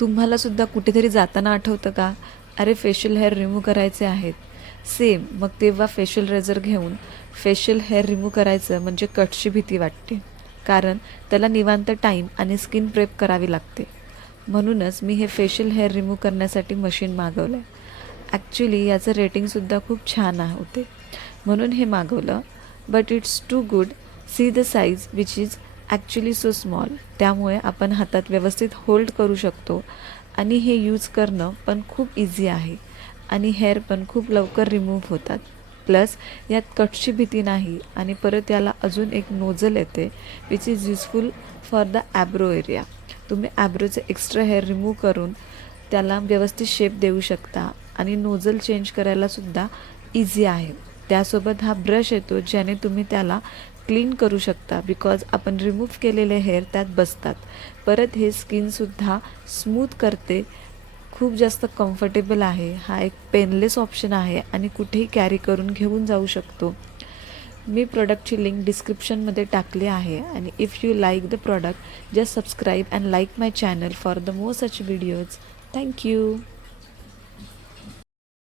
तुम्हालासुद्धा कुठेतरी जाताना आठवतं का, अरे फेशियल हेअर रिमूव्ह करायचे आहेत. सेम मग तेव्हा फेशियल रेझर घेऊन फेशियल हेअर रिमूव्ह करायचं म्हणजे कटची भीती वाटते, कारण त्याला निवांत टाईम आणि स्किन प्रेप करावी लागते. म्हणूनच मी हे फेशियल हेअर रिमूव्ह करण्यासाठी मशीन मागवलं आहे. ॲक्च्युली याचं रेटिंगसुद्धा खूप छान होते, म्हणून हे मागवलं. But it's too good. See the size which is actually so small. त्यामुळे आपण हातात व्यवस्थित होल्ड करू शकतो आणि हे यूज करणं पण खूप इझी आहे आणि हेअर पण खूप लवकर रिमूव्ह होतात. प्लस यात कटची भीती नाही आणि परत याला अजून एक नोझल येते which is useful for the Abro area. तुम्ही ॲब्रोचे एक्स्ट्रा हेअर रिमूव्ह करून त्याला व्यवस्थित शेप देऊ शकता आणि नोझल चेंज करायलासुद्धा इझी आहे. त्यासोबत हा ब्रश येतो ज्याने तुम्ही त्याला क्लीन करू शकता, बिकॉज आपण रिमूव्ह केलेले हेअर त्यात बसतात. परत हे स्किनसुद्धा स्मूथ करते. खूप जास्त कम्फर्टेबल आहे. हा एक पेनलेस ऑप्शन आहे आणि कुठेही कॅरी करून घेऊन जाऊ शकतो. मी प्रोडक्टची लिंक डिस्क्रिप्शनमध्ये टाकली आहे आणि if you like the product just subscribe and like my channel for the more such videos. Thank you.